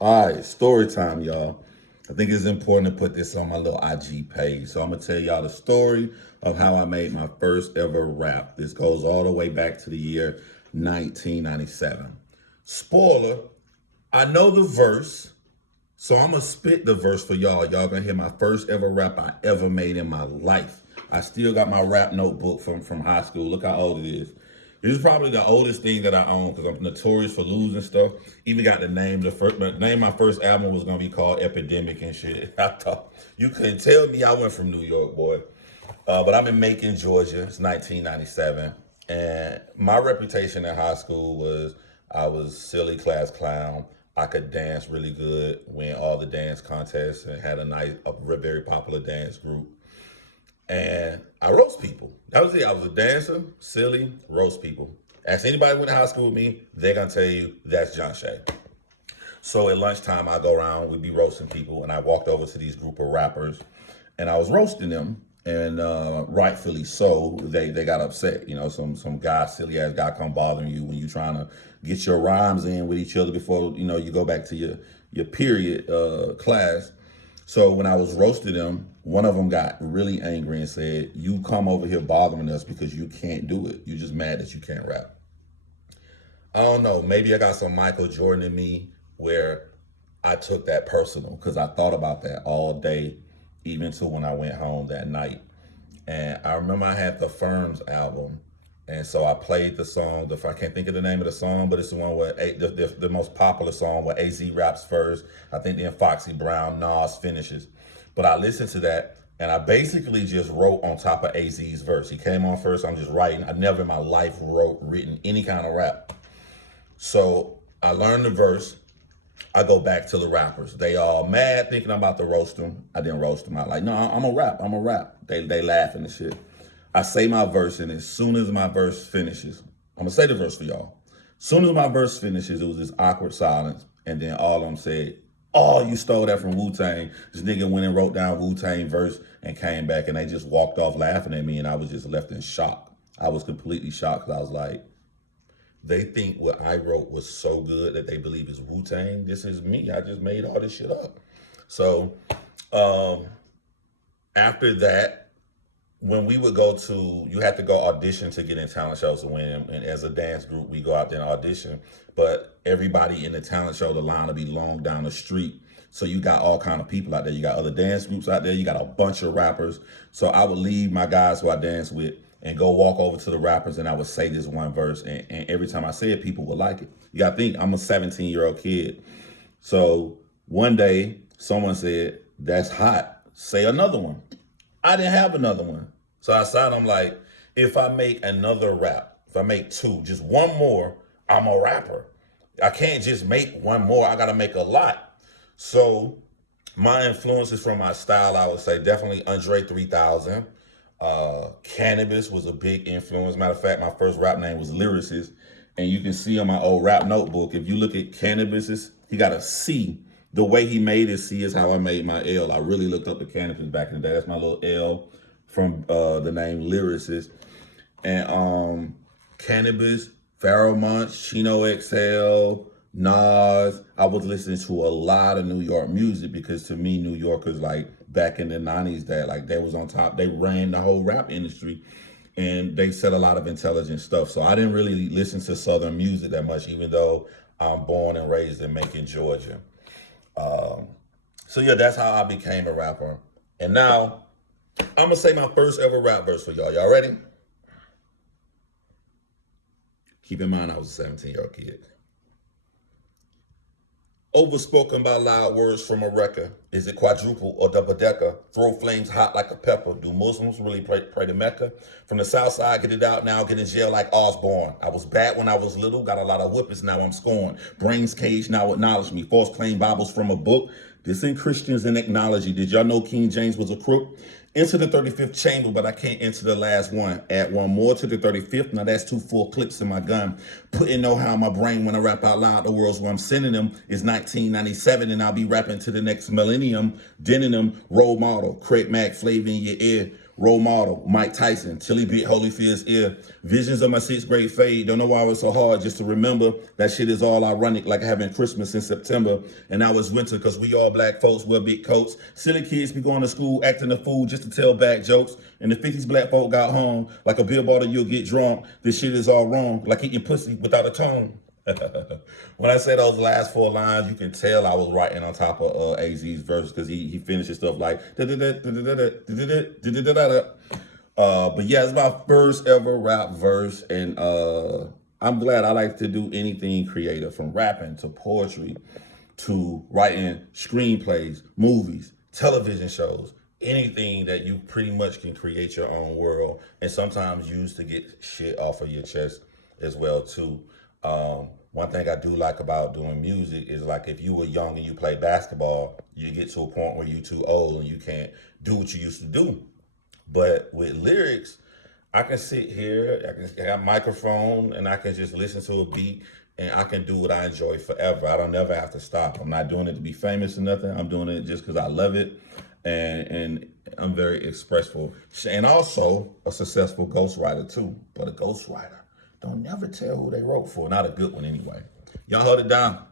All right, story time, y'all. I think it's important to put this on my little IG page. So I'm gonna tell y'all the story of how I made my first ever rap. This goes all the way back to the year 1997. Spoiler, I know the verse, so I'm gonna spit the verse for y'all. Y'all gonna hear my first ever rap I ever made in my life. I still got my rap notebook from high school. Look how old it is. This is probably the oldest thing that I own because I'm notorious for losing stuff. Even got the name. The name of my first album was gonna be called Epidemic and shit. I thought you couldn't tell me I went from New York, boy. But I'm in Macon, Georgia. It's 1997, and my reputation in high school was I was silly class clown. I could dance really good, win all the dance contests, and had a very popular dance group. And I roast people. That was it. I was a dancer, silly, roast people. Ask anybody who went to high school with me, they're gonna tell you that's John Shay. So at lunchtime, I go around, we'd be roasting people, and I walked over to these group of rappers, and I was roasting them, and rightfully so, they got upset. You know, some guy, silly ass guy, come bothering you when you trying to get your rhymes in with each other before you go back to your period class. So when I was roasting them, one of them got really angry and said, "You come over here bothering us because you can't do it. You just mad that you can't rap." I don't know. Maybe I got some Michael Jordan in me where I took that personal because I thought about that all day, even till when I went home that night. And I remember I had the Firms album. And so I played the song. I can't think of the name of the song, but it's the one where the most popular song where AZ raps first. I think then Foxy Brown, Nas finishes. But I listened to that and I basically just wrote on top of AZ's verse. He came on first. I'm just writing. I never in my life written any kind of rap. So I learned the verse. I go back to the rappers. They all mad thinking I'm about to roast them. I didn't roast them. I like, no, I'm a rap. I'm a rap. They laughing and shit. I say my verse, and as soon as my verse finishes, I'm gonna say the verse for y'all. As soon as my verse finishes, it was this awkward silence, and then all of them said, "Oh, you stole that from Wu-Tang." This nigga went and wrote down Wu-Tang verse and came back, and they just walked off laughing at me, and I was just left in shock. I was completely shocked because I was like, they think what I wrote was so good that they believe it's Wu-Tang. This is me. I just made all this shit up. So after that, when we would you had to go audition to get in talent shows to win. And as a dance group, we go out there and audition. But everybody in the talent show, the line would be long down the street. So you got all kind of people out there. You got other dance groups out there. You got a bunch of rappers. So I would leave my guys who I dance with and go walk over to the rappers and I would say this one verse. And every time I say it, people would like it. You got to think, I'm a 17-year-old kid. So one day, someone said, "That's hot. Say another one." I didn't have another one. So I said, I'm like, if I make another rap, if I make two, just one more, I'm a rapper. I can't just make one more. I got to make a lot. So my influences from my style, I would say definitely Andre 3000. Cannabis was a big influence. Matter of fact, my first rap name was Lyricist. And you can see on my old rap notebook, if you look at Cannabis, he got a C. The way he made his C is how I made my L. I really looked up the Cannabis back in the day. That's my little L from the name Lyricist. And Cannabis, Pharoah Monch, Chino XL, Nas. I was listening to a lot of New York music because to me, New Yorkers, like back in the 90s, they was on top. They ran the whole rap industry and they said a lot of intelligent stuff. So I didn't really listen to Southern music that much, even though I'm born and raised in Macon, Georgia. So yeah, that's how I became a rapper. And now I'm gonna say my first ever rap verse for y'all. Y'all ready? Keep in mind I was a 17-year-old kid. Overspoken by loud words from a wrecker. Is it quadruple or double decker? Throw flames hot like a pepper. Do Muslims really pray to Mecca? From the south side, get it out now, get in jail like Osborne. I was bad when I was little, got a lot of whippets, now I'm scorned. Brains caged, now acknowledge me. False claim Bibles from a book. Dissing Christians in acknowledge. Did y'all know King James was a crook? Enter the 35th chamber, but I can't enter the last one. Add one more to the 35th. Now that's 2 full clips in my gun. Putting know-how in my brain when I rap out loud. The world's where I'm sending them is 1997, and I'll be rapping to the next millennium. Denim role model. Craig Mack flavor in your ear. Role model, Mike Tyson, till he bit Holyfield's ear. Visions of my sixth grade fade. Don't know why it was so hard just to remember. That shit is all ironic, like having Christmas in September. And now it's winter because we all black folks wear big coats. Silly kids be going to school acting a fool just to tell bad jokes. In the 50s, black folk got home like a beer bottle, you'll get drunk. This shit is all wrong, like eating pussy without a tone. When I say those last 4 lines, you can tell I was writing on top of AZ's verse because he finishes stuff like but yeah, it's my first ever rap verse, and I'm glad. I like to do anything creative, from rapping to poetry to writing screenplays, movies, television shows, anything that you pretty much can create your own world and sometimes use to get shit off of your chest as well too. One thing I do like about doing music is, like, if you were young and you play basketball, you get to a point where you're too old and you can't do what you used to do. But with lyrics, I can sit here, I can have a microphone, and I can just listen to a beat, and I can do what I enjoy forever. I don't never have to stop. I'm not doing it to be famous or nothing. I'm doing it just because I love it, and I'm very expressive, and also a successful ghostwriter too. But a ghostwriter don't never tell who they wrote for. Not a good one anyway. Y'all hold it down.